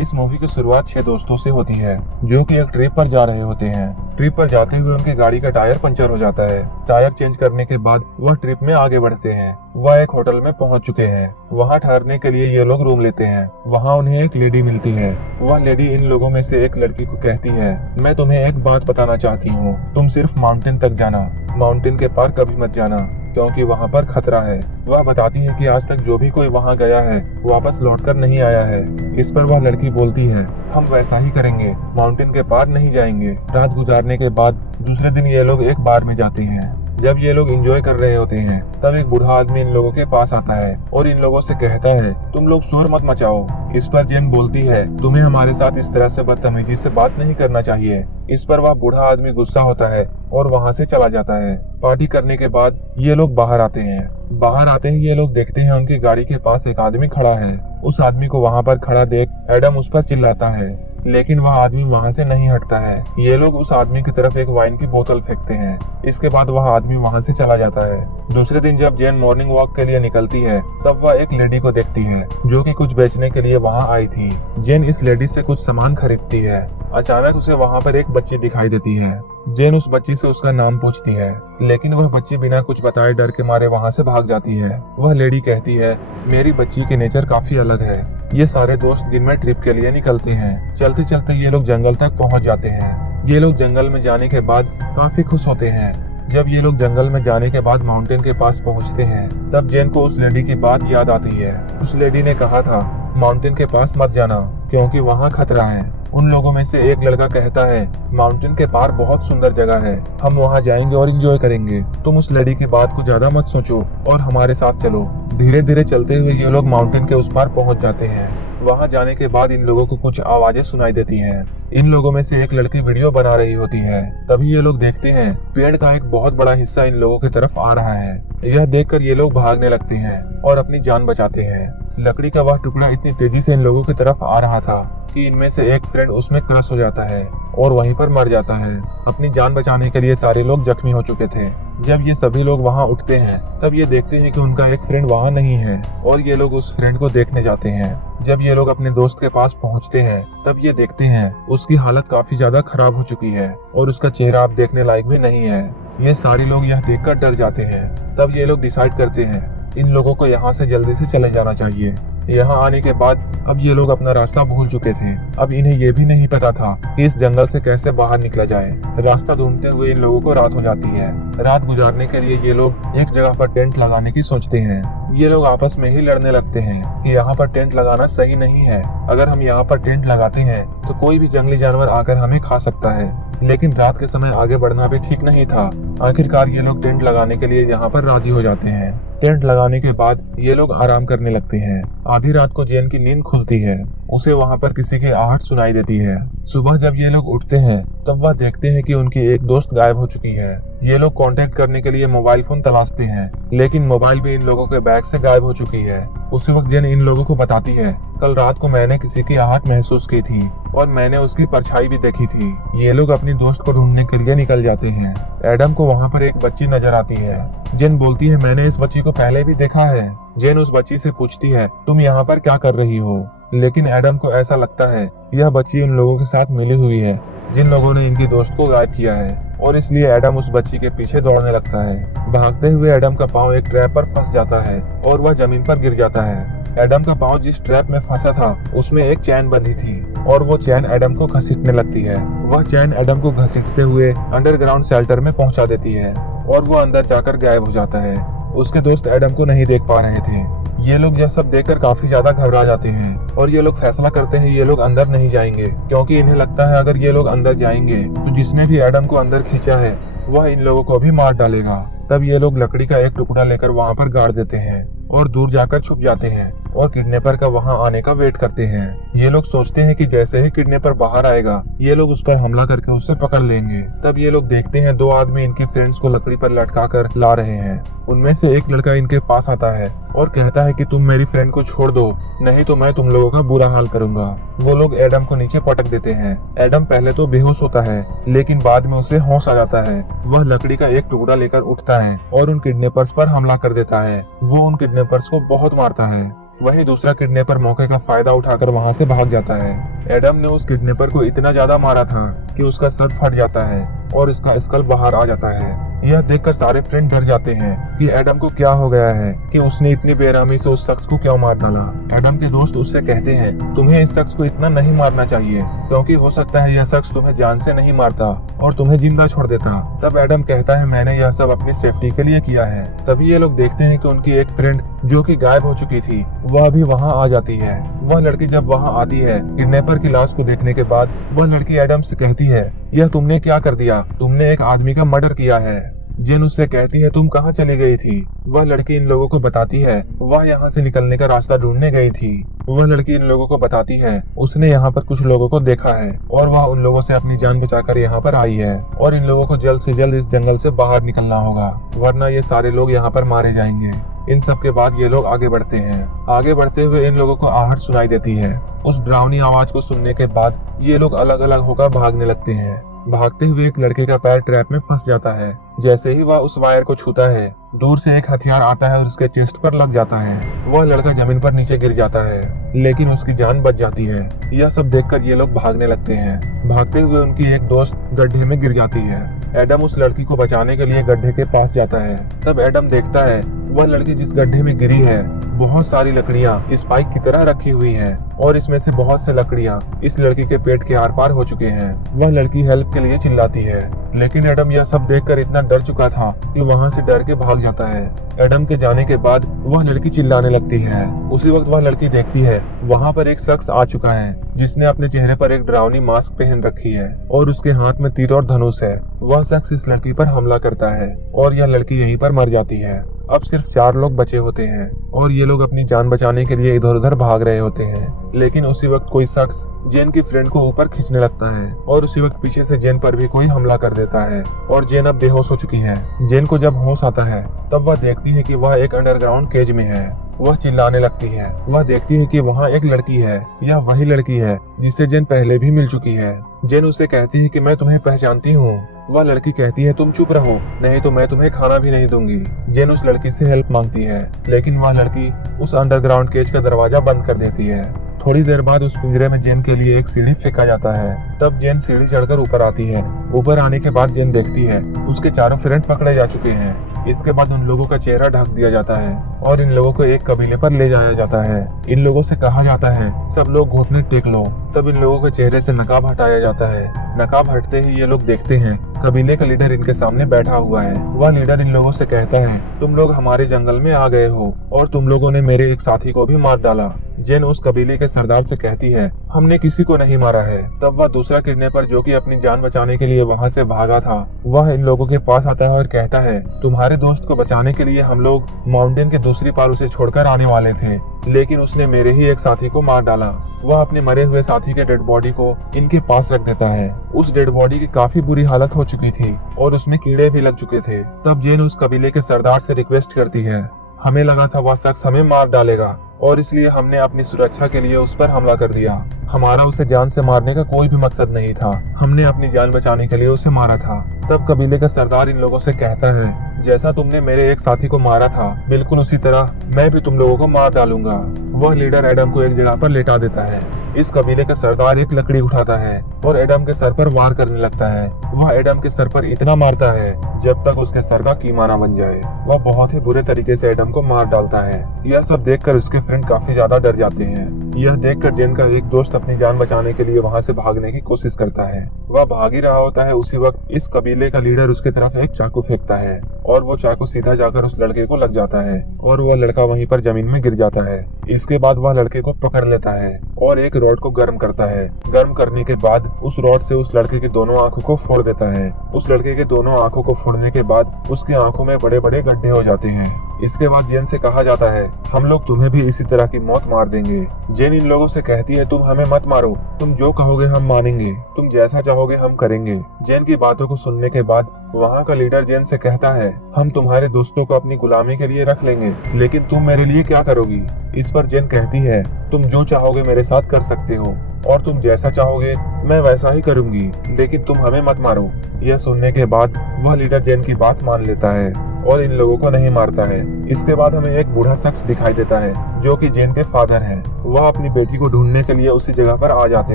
इस मूवी की शुरुआत 6 दोस्तों से होती है जो कि एक ट्रिप पर जा रहे होते हैं। ट्रिप पर जाते हुए उनकी गाड़ी का टायर पंचर हो जाता है। टायर चेंज करने के बाद वह ट्रिप में आगे बढ़ते हैं। वह एक होटल में पहुंच चुके हैं। वहां ठहरने के लिए ये लोग रूम लेते हैं। वहां उन्हें एक लेडी मिलती है। वह लेडी इन लोगों में से एक लड़की को कहती है, मैं तुम्हें एक बात बताना चाहती हूँ, तुम सिर्फ माउंटेन तक जाना, माउंटेन के पार कभी मत जाना क्योंकि वहाँ पर खतरा है। वह बताती है कि आज तक जो भी कोई वहाँ गया है वापस लौटकर नहीं आया है। इस पर वह लड़की बोलती है, हम वैसा ही करेंगे, माउंटेन के पार नहीं जाएंगे। रात गुजारने के बाद दूसरे दिन ये लोग एक बार में जाते हैं। जब ये लोग एंजॉय कर रहे होते हैं तब एक बूढ़ा आदमी इन लोगों के पास आता है और इन लोगों से कहता है, तुम लोग शोर मत मचाओ। इस पर जेन बोलती है, तुम्हें हमारे साथ इस तरह से बदतमीजी से बात नहीं करना चाहिए। इस पर वह बूढ़ा आदमी गुस्सा होता है और वहाँ से चला जाता है। पार्टी करने के बाद ये लोग बाहर आते हैं। बाहर आते ही ये लोग देखते हैं उनकी गाड़ी के पास एक आदमी खड़ा है। उस आदमी को वहाँ पर खड़ा देख एडम उस पर चिल्लाता है, लेकिन वह आदमी वहाँ से नहीं हटता है। ये लोग उस आदमी की तरफ एक वाइन की बोतल फेंकते हैं। इसके बाद वह आदमी वहाँ से चला जाता है। दूसरे दिन जब जेन मॉर्निंग वॉक के लिए निकलती है तब वह एक लेडी को देखती है जो कि कुछ बेचने के लिए वहाँ आई थी। जेन इस लेडी से कुछ सामान खरीदती है। अचानक उसे वहाँ पर एक बच्ची दिखाई देती है। जेन उस बच्ची से उसका नाम पूछती है, लेकिन वह बच्ची बिना कुछ बताए डर के मारे वहाँ से भाग जाती है। वह लेडी कहती है, मेरी बच्ची की नेचर काफी अलग है। ये सारे दोस्त दिन में ट्रिप के लिए निकलते हैं। चलते चलते ये लोग जंगल तक पहुँच जाते हैं। ये लोग जंगल में जाने के बाद काफी खुश होते हैं। जब ये लोग जंगल में जाने के बाद माउंटेन के पास पहुँचते हैं तब जेन को उस लेडी की बात याद आती है। उस लेडी ने कहा था, माउंटेन के पास मत जाना क्योंकि वहाँ खतरा है। उन लोगों में से एक लड़का कहता है, माउंटेन के पार बहुत सुंदर जगह है, हम वहाँ जाएंगे और एंजॉय करेंगे। तुम उस लेडी की बात को ज्यादा मत सोचो और हमारे साथ चलो। धीरे धीरे चलते हुए ये लोग माउंटेन के उस पार पहुँच जाते हैं। वहाँ जाने के बाद इन लोगों को कुछ आवाजें सुनाई देती हैं। इन लोगों में से एक लड़की वीडियो बना रही होती है। तभी ये लोग देखते हैं पेड़ का एक बहुत बड़ा हिस्सा इन लोगों की तरफ आ रहा है। यह देखकर ये लोग भागने लगते हैं और अपनी जान बचाते हैं। लकड़ी का वह टुकड़ा इतनी तेजी से इन लोगों की तरफ आ रहा था कि इनमें से एक फ्रेंड उसमें क्रश हो जाता है और वहीं पर मर जाता है। अपनी जान बचाने के लिए सारे लोग जख्मी हो चुके थे। जब ये सभी लोग वहाँ उठते हैं तब ये देखते हैं कि उनका एक फ्रेंड वहाँ नहीं है और ये लोग उस फ्रेंड को देखने जाते हैं। जब ये लोग अपने दोस्त के पास पहुँचते हैं तब ये देखते हैं उसकी हालत काफी ज्यादा खराब हो चुकी है और उसका चेहरा अब देखने लायक भी नहीं है। ये सारे लोग यह देखकर डर जाते हैं। तब ये लोग डिसाइड करते हैं इन लोगों को यहाँ से जल्दी से चले जाना चाहिए। यहाँ आने के बाद अब ये लोग अपना रास्ता भूल चुके थे। अब इन्हें ये भी नहीं पता था कि इस जंगल से कैसे बाहर निकला जाए। रास्ता ढूंढते हुए इन लोगों को रात हो जाती है। रात गुजारने के लिए ये लोग एक जगह पर टेंट लगाने की सोचते हैं। ये लोग आपस में ही लड़ने लगते हैं कि यहाँ पर टेंट लगाना सही नहीं है। अगर हम यहाँ पर टेंट लगाते हैं तो कोई भी जंगली जानवर आकर हमें खा सकता है। लेकिन रात के समय आगे बढ़ना भी ठीक नहीं था। आखिरकार ये लोग टेंट लगाने के लिए यहाँ पर राजी हो जाते हैं। टेंट लगाने के बाद ये लोग आराम करने लगते हैं। आधी रात को जेन की नींद खुलती है। उसे वहाँ पर किसी की आहट सुनाई देती है। सुबह जब ये लोग उठते हैं तब वह देखते हैं कि उनकी एक दोस्त गायब हो चुकी है। ये लोग कांटेक्ट करने के लिए मोबाइल फोन तलाशते हैं, लेकिन मोबाइल भी इन लोगों के बैग से गायब हो चुकी है। उसी वक्त जेन इन लोगों को बताती है, कल रात को मैंने किसी की आहट महसूस की थी और मैंने उसकी परछाई भी देखी थी। ये लोग अपनी दोस्त को ढूंढने के लिए निकल जाते हैं। एडम को वहाँ पर एक बच्ची नजर आती है। जेन बोलती है, मैंने इस बच्ची को पहले भी देखा है। जेन उस बच्ची से पूछती है, तुम यहाँ पर क्या कर रही हो? लेकिन एडम को ऐसा लगता है यह बच्ची उन लोगों के साथ मिली हुई है जिन लोगों ने इनकी दोस्त को गायब किया है, और इसलिए एडम उस बच्ची के पीछे दौड़ने लगता है। भागते हुए एडम का पाँव एक ट्रैप पर फंस जाता है और वह जमीन पर गिर जाता है। एडम का पाँव जिस ट्रैप में फंसा था उसमें एक चैन बंधी थी और वो चैन एडम को घसीटने लगती है। वह चैन एडम को घसीटते हुए अंडरग्राउंड शेल्टर में पहुंचा देती है और वो अंदर जाकर गायब हो जाता है। उसके दोस्त एडम को नहीं देख पा रहे थे। ये लोग यह सब देखकर काफी ज्यादा घबरा जाते हैं और ये लोग फैसला करते हैं ये लोग अंदर नहीं जाएंगे, क्योंकि इन्हें लगता है अगर ये लोग अंदर जाएंगे तो जिसने भी एडम को अंदर खींचा है वह इन लोगों को भी मार डालेगा। तब ये लोग लकड़ी का एक टुकड़ा लेकर वहाँ पर गाड़ देते हैं और दूर जाकर छुप जाते हैं और किडनैपर का वहाँ आने का वेट करते हैं। ये लोग सोचते हैं कि जैसे ही किडनैपर बाहर आएगा ये लोग उस पर हमला करके उससे पकड़ लेंगे। तब ये लोग देखते हैं दो आदमी इनके फ्रेंड्स को लकड़ी पर लटका कर ला रहे हैं। उनमें से एक लड़का इनके पास आता है और कहता है कि तुम मेरी फ्रेंड को छोड़ दो, नहीं तो मैं तुम लोगों का बुरा हाल करूंगा। वो लोग एडम को नीचे पटक देते हैं। एडम पहले तो बेहोश होता है, लेकिन बाद में उसे होश आ जाता है। वह लकड़ी का एक टुकड़ा लेकर उठता है और उन किडनैपर्स पर हमला कर देता है। वो उन किडनैपर्स को बहुत मारता है। वहीं दूसरा किडनैपर मौके का फायदा उठाकर वहां से भाग जाता है। एडम ने उस किडनैपर को इतना ज्यादा मारा था कि उसका सर फट जाता है और इसका स्कल बाहर आ जाता है। यह देखकर सारे फ्रेंड डर जाते हैं कि एडम को क्या हो गया है कि उसने इतनी बेरहमी से उस शख्स को क्यों मार डाला। एडम के दोस्त उससे कहते हैं तुम्हें इस शख्स को इतना नहीं मारना चाहिए, क्योंकि हो सकता है यह शख्स तुम्हें जान से नहीं मारता और तुम्हें जिंदा छोड़ देता। तब एडम कहता है मैंने यह सब अपनी सेफ्टी के लिए किया है। तभी ये लोग देखते हैं कि उनकी एक फ्रेंड जो कि गायब हो चुकी थी वह भी वहाँ आ जाती है। वह लड़की जब वहाँ आती है किडनैपर की लाश को देखने के बाद, वह लड़की एडम से कहती है यह तुमने क्या कर दिया, तुमने एक आदमी का मर्डर किया है। जेन उससे कहती है तुम कहाँ चली गई थी। वह लड़की इन लोगों को बताती है वह यहाँ से निकलने का रास्ता ढूंढने गई थी। वह लड़की इन लोगों को बताती है उसने यहाँ पर कुछ लोगों को देखा है और वह उन लोगों से अपनी जान बचाकर यहाँ पर आई है और इन लोगों को जल्द से जल्द इस जंगल से बाहर निकलना होगा, वरना ये सारे लोग यहाँ पर मारे जाएंगे। इन सब के बाद ये लोग आगे बढ़ते हैं। आगे बढ़ते हुए इन लोगों को आहट सुनाई देती है। उस डरावनी आवाज को सुनने के बाद ये लोग अलग अलग होकर भागने लगते हैं। भागते हुए एक लड़के का पैर ट्रैप में फंस जाता है। जैसे ही वह उस वायर को छूता है, दूर से एक हथियार आता है और उसके चेस्ट पर लग जाता है। वह लड़का जमीन पर नीचे गिर जाता है, लेकिन उसकी जान बच जाती है। यह सब देखकर ये लोग भागने लगते हैं। भागते हुए उनकी एक दोस्त गड्ढे में गिर जाती है। एडम उस लड़की को बचाने के लिए गड्ढे के पास जाता है। तब एडम देखता है वह लड़की जिस गड्ढे में गिरी है बहुत सारी लकड़ियां स्पाइक की तरह रखी हुई हैं और इसमें से बहुत से लकड़ियां इस लड़की के पेट के आर पार हो चुके हैं। वह लड़की हेल्प के लिए चिल्लाती है, लेकिन एडम यह सब देखकर इतना डर चुका था कि वहां से डर के भाग जाता है। एडम के जाने के बाद वह लड़की चिल्लाने लगती है। उसी वक्त वह लड़की देखती है वहां पर एक शख्स आ चुका है जिसने अपने चेहरे पर एक डरावनी मास्क पहन रखी है और उसके हाथ में तीर और धनुष है। वह शख्स इस लड़की पर हमला करता है और यह लड़की यहीं पर मर जाती है। अब सिर्फ 4 लोग बचे होते हैं और ये लोग अपनी जान बचाने के लिए इधर उधर भाग रहे होते हैं। लेकिन उसी वक्त कोई शख्स जेन की फ्रेंड को ऊपर खींचने लगता है और उसी वक्त पीछे से जेन पर भी कोई हमला कर देता है और जेन अब बेहोश हो चुकी है। जेन को जब होश आता है तब वह देखती है कि वह एक अंडरग्राउंड केज में है। वह चिल्लाने लगती है। वह देखती है कि वहाँ एक लड़की है। यह वही लड़की है जिससे जेन पहले भी मिल चुकी है। जेन उसे कहती है कि मैं तुम्हें पहचानती हूँ। वह लड़की कहती है तुम चुप रहो, नहीं तो मैं तुम्हें खाना भी नहीं दूंगी। जेन उस लड़की से हेल्प मांगती है, लेकिन वह लड़की उस अंडरग्राउंड केज का दरवाजा बंद कर देती है। थोड़ी देर बाद उस पिंजरे में जेन के लिए एक सीढ़ी फेंका जाता है। तब जेन सीढ़ी चढ़कर ऊपर आती है। ऊपर आने के बाद जेन देखती है उसके चारों फ्रेंड पकड़े जा चुके हैं। इसके बाद उन लोगों का चेहरा ढक दिया जाता है और इन लोगों को एक कबीले पर ले जाया जाता है। इन लोगों से कहा जाता है सब लोग घुटने टेक लो। तब इन लोगों के चेहरे से नकाब हटाया जाता है। नकाब हटते ही ये लोग देखते हैं कबीले का लीडर इनके सामने बैठा हुआ है। वह लीडर इन लोगों से कहता है तुम लोग हमारे जंगल में आ गए हो और तुम लोगों ने मेरे एक साथी को भी मार डाला। जेन उस कबीले के सरदार से कहती है हमने किसी को नहीं मारा है। तब वह दूसरा किडनैपर जो कि अपनी जान बचाने के लिए वहां से भागा था, वह इन लोगों के पास आता है और कहता है तुम्हारे दोस्त को बचाने के लिए हम लोग माउंटेन के दूसरी पार उसे छोड़कर आने वाले थे, लेकिन उसने मेरे ही एक साथी को मार डाला। वह अपने मरे हुए साथी के डेड बॉडी को इनके पास रख देता है। उस डेड बॉडी की काफी बुरी हालत हो चुकी थी और उसमें कीड़े भी लग चुके थे। तब जेन उस कबीले के सरदार से रिक्वेस्ट करती है, हमें लगा था वह शख्स हमें मार डालेगा और इसलिए हमने अपनी सुरक्षा के लिए उस पर हमला कर दिया। हमारा उसे जान से मारने का कोई भी मकसद नहीं था, हमने अपनी जान बचाने के लिए उसे मारा था। तब कबीले का सरदार इन लोगों से कहता है जैसा तुमने मेरे एक साथी को मारा था बिल्कुल उसी तरह मैं भी तुम लोगों को मार डालूंगा। वह लीडर एडम को एक जगह पर लेटा देता है। इस कबीले का सरदार एक लकड़ी उठाता है और एडम के सर पर वार करने लगता है। वह एडम के सर पर इतना मारता है जब तक उसके सर का कीमा न बन जाए। वह बहुत ही बुरे तरीके से एडम को मार डालता है। यह सब देखकर उसके फ्रेंड काफी ज्यादा डर जाते हैं। यह देखकर जेन का एक दोस्त अपनी जान बचाने के लिए वहां से भागने की कोशिश करता है। वह भाग ही रहा होता है, उसी वक्त इस कबीले का लीडर उसके तरफ एक चाकू फेंकता है और वो चाकू सीधा जाकर उस लड़के को लग जाता है और वह लड़का वहीं पर जमीन में गिर जाता है। इसके बाद वह लड़के को पकड़ लेता है और एक रॉड को गर्म करता है। गर्म करने के बाद उस रॉड से उस लड़के की दोनों आंखों को फोड़ देता है। उस लड़के के दोनों आंखों को फोड़ने के बाद उसकी आंखों में बड़े बड़े गड्ढे हो जाते हैं। इसके बाद जेन से कहा जाता है हम लोग तुम्हें भी इसी तरह की मौत मार देंगे। जेन इन लोगों से कहती है तुम हमें मत मारो, तुम जो कहोगे हम मानेंगे, तुम जैसा चाहोगे हम करेंगे। जेन की बातों को सुनने के बाद वहाँ का लीडर जेन से कहता है हम तुम्हारे दोस्तों को अपनी गुलामी के लिए रख लेंगे, लेकिन तुम मेरे लिए क्या करोगी। इस पर जेन कहती है तुम जो चाहोगे मेरे साथ कर सकते हो और तुम जैसा चाहोगे मैं वैसा ही करूंगी, लेकिन तुम हमें मत मारो। यह सुनने के बाद वह लीडर जेन की बात मान लेता है और इन लोगों को नहीं मारता है। इसके बाद हमें एक बूढ़ा शख्स दिखाई देता है जो कि जेन के फादर हैं। वह अपनी बेटी को ढूंढने के लिए उसी जगह पर आ जाते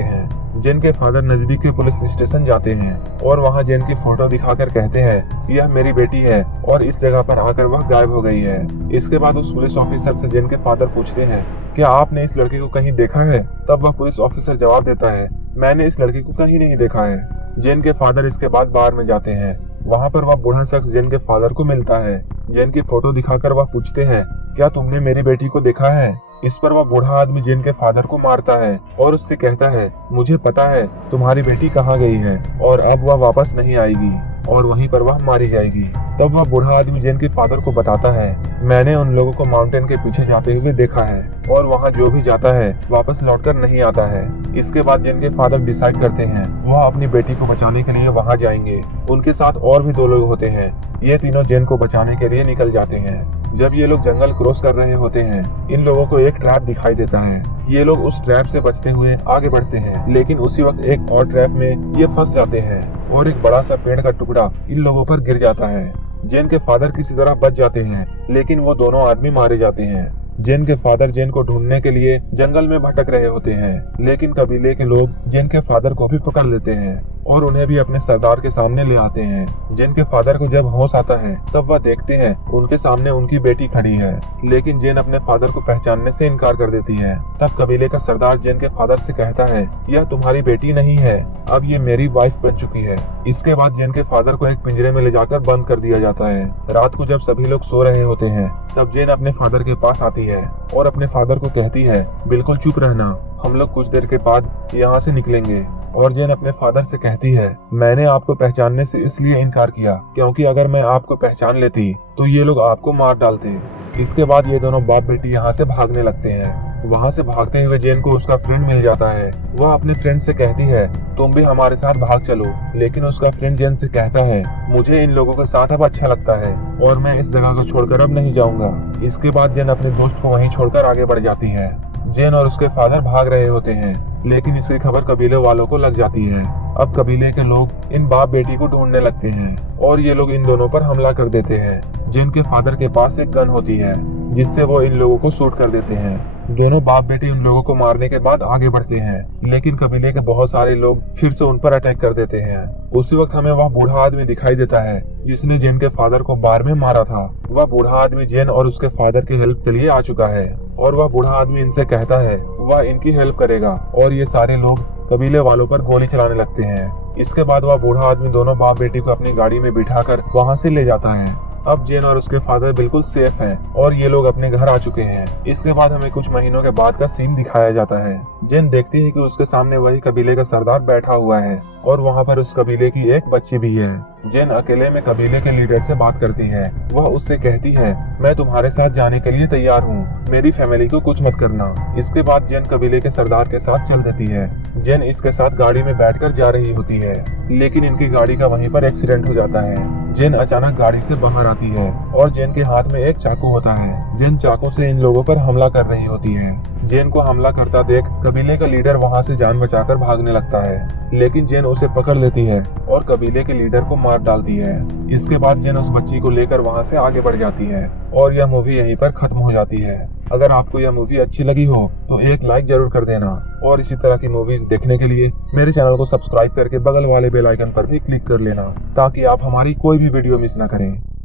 हैं। जेन के फादर नजदीक के पुलिस स्टेशन जाते हैं और वहां जेन की फोटो दिखाकर कहते हैं यह मेरी बेटी है और इस जगह पर आकर वह गायब हो गई है। इसके बाद उस पुलिस ऑफिसर से जेन के फादर पूछते हैं क्या आपने इस लड़की को कहीं देखा है? तब वह पुलिस ऑफिसर जवाब देता है मैंने इस लड़की को कहीं नहीं देखा है। जेन के फादर इसके बाद बार में जाते हैं। वहाँ पर वह बूढ़ा शख्स जेन के फादर को मिलता है। जेन की फोटो दिखाकर वह पूछते हैं क्या तुमने मेरी बेटी को देखा है? इस पर वह बूढ़ा आदमी जेन के फादर को मारता है और उससे कहता है मुझे पता है तुम्हारी बेटी कहाँ गई है और अब वह वापस नहीं आएगी और वहीं पर वह मारी जाएगी। तब वह बूढ़ा आदमी जेन के फादर को बताता है मैंने उन लोगों को माउंटेन के पीछे जाते हुए देखा है और वहाँ जो भी जाता है वापस लौटकर नहीं आता है। इसके बाद जेन के फादर डिसाइड करते हैं वह अपनी बेटी को बचाने के लिए वहाँ जाएंगे। उनके साथ और भी 2 लोग होते हैं। ये तीनों जेन को बचाने के लिए निकल जाते हैं। जब ये लोग जंगल क्रॉस कर रहे होते हैं इन लोगों को एक ट्रैप दिखाई देता है। ये लोग उस ट्रैप से बचते हुए आगे बढ़ते हैं, लेकिन उसी वक्त एक और ट्रैप में ये फंस जाते हैं और एक बड़ा सा पेड़ का टुकड़ा इन लोगों पर गिर जाता है। जेन के फादर किसी तरह बच जाते हैं, लेकिन वो दोनों आदमी मारे जाते हैं। जेन के फादर जेन को ढूंढने के लिए जंगल में भटक रहे होते हैं, लेकिन कबीले के लोग जेन के फादर को भी पकड़ लेते हैं और उन्हें भी अपने सरदार के सामने ले आते हैं। जेन के फादर को जब होश आता है तब वह देखते हैं उनके सामने उनकी बेटी खड़ी है, लेकिन जेन अपने फादर को पहचानने से इनकार कर देती है। तब कबीले का सरदार जेन के फादर से कहता है यह तुम्हारी बेटी नहीं है, अब ये मेरी वाइफ बन चुकी है। इसके बाद जेन के फादर को एक पिंजरे में ले जाकर बंद कर दिया जाता है। रात को जब सभी लोग सो रहे होते हैं तब जेन अपने फादर के पास आती है और अपने फादर को कहती है बिल्कुल चुप रहना, हम लोग कुछ देर के बाद यहाँ से निकलेंगे। और जेन अपने फादर से कहती है मैंने आपको पहचानने से इसलिए इनकार किया क्योंकि अगर मैं आपको पहचान लेती तो ये लोग आपको मार डालते। इसके बाद ये दोनों बाप बेटी यहाँ से भागने लगते हैं। वहाँ से भागते हुए जेन को उसका फ्रेंड मिल जाता है। वह अपने फ्रेंड से कहती है तुम भी हमारे साथ भाग चलो, लेकिन उसका फ्रेंड जेन से कहता है मुझे इन लोगों के साथ अब अच्छा लगता है और मैं इस जगह को छोड़कर अब नहीं जाऊंगा। इसके बाद जेन अपने दोस्त को वहीं छोड़कर आगे बढ़ जाती है। जेन और उसके फादर भाग रहे होते हैं, लेकिन इसकी खबर कबीले वालों को लग जाती है। अब कबीले के लोग इन बाप बेटी को ढूंढने लगते हैं और ये लोग इन दोनों पर हमला कर देते हैं। जेन के फादर के पास एक गन होती है जिससे वो इन लोगों को शूट कर देते हैं। दोनों बाप बेटी उन लोगों को मारने के बाद आगे बढ़ते हैं, लेकिन कबीले के बहुत सारे लोग फिर से उन पर अटैक कर देते हैं। उसी वक्त हमें वह बूढ़ा आदमी दिखाई देता है जिसने जेन के फादर को बार में मारा था। वह बूढ़ा आदमी जेन और उसके फादर की हेल्प के लिए आ चुका है और वह बूढ़ा आदमी इनसे कहता है वह इनकी हेल्प करेगा और ये सारे लोग कबीले वालों पर गोली चलाने लगते हैं। इसके बाद वह बूढ़ा आदमी दोनों बाप बेटी को अपनी गाड़ी में बिठाकर वहाँ से ले जाता है। अब जेन और उसके फादर बिल्कुल सेफ हैं और ये लोग अपने घर आ चुके हैं। इसके बाद हमें कुछ महीनों के बाद का सीन दिखाया जाता है। जेन देखती है कि उसके सामने वही कबीले का सरदार बैठा हुआ है और वहाँ पर उस कबीले की एक बच्ची भी है। जेन अकेले में कबीले के लीडर से बात करती है। वह उससे कहती है मैं तुम्हारे साथ जाने के लिए तैयार हूँ, मेरी फैमिली को कुछ मत करना। इसके बाद जेन कबीले के सरदार के साथ चल देती है। जेन इसके साथ गाड़ी में बैठकर जा रही होती है, लेकिन इनकी गाड़ी का वहीं पर एक्सीडेंट हो जाता है। जेन अचानक गाड़ी से बाहर आती है और जेन के हाथ में एक चाकू होता है। जेन चाकू से इन लोगों पर हमला कर रही होती है। जेन को हमला करता देख कबीले का लीडर वहां से जान बचाकर भागने लगता है, लेकिन जेन उसे पकड़ लेती है और कबीले के लीडर को मार डालती है। इसके बाद जेन उस बच्ची को लेकर वहां से आगे बढ़ जाती है और यह मूवी यहीं पर खत्म हो जाती है। अगर आपको यह मूवी अच्छी लगी हो तो एक लाइक जरूर कर देना और इसी तरह की मूवीज देखने के लिए मेरे चैनल को सब्सक्राइब करके बगल वाले बेल आइकन पर भी क्लिक कर लेना ताकि आप हमारी कोई भी वीडियो मिस ना करें।